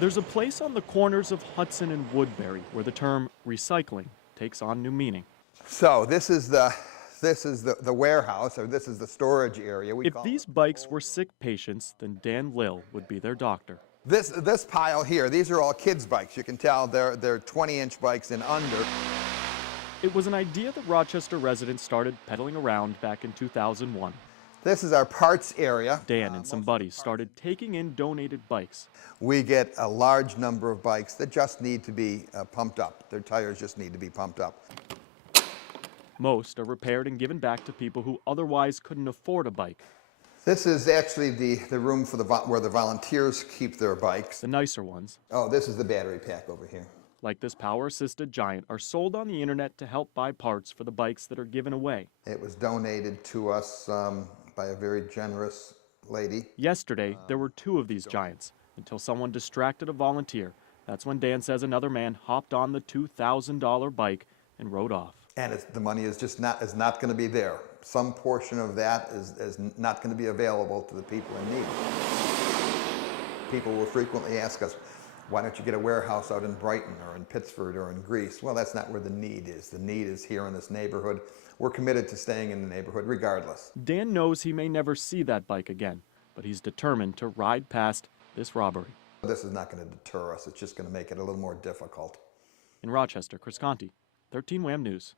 There's a place on the corners of Hudson and Woodbury where the term recycling takes on new meaning. So this is the warehouse, or this is the storage area. We If call these it. bikes were sick patients, then Dan Lill would be their doctor. This pile here, these are all kids' bikes. You can tell they're 20-inch bikes and under. It was an idea that Rochester residents started peddling around back in 2001. This is our parts area. Dan and some buddies started taking in donated bikes. We get a large number of bikes that just need to be pumped up. Their tires just need to be pumped up. Most are repaired and given back to people who otherwise couldn't afford a bike. This is actually the room for where the volunteers keep their bikes. The nicer ones, Oh, this is the battery pack over here. like this power-assisted Giant, are sold on the internet to help buy parts for the bikes that are given away. It was donated to us by a very generous lady. Yesterday, there were 2 of these Giants, until someone distracted a volunteer. That's when Dan says another man hopped on the $2,000 bike and rode off. And the money is just not going to be there. Some portion of that is not going to be available to the people in need. People will frequently ask us, why don't you get a warehouse out in Brighton or in Pittsford or in Greece? Well, that's not where the need is. The need is here in this neighborhood. We're committed to staying in the neighborhood regardless. Dan knows he may never see that bike again, but he's determined to ride past this robbery. This is not going to deter us. It's just going to make it a little more difficult. In Rochester, Chris Conti, 13 WHAM News.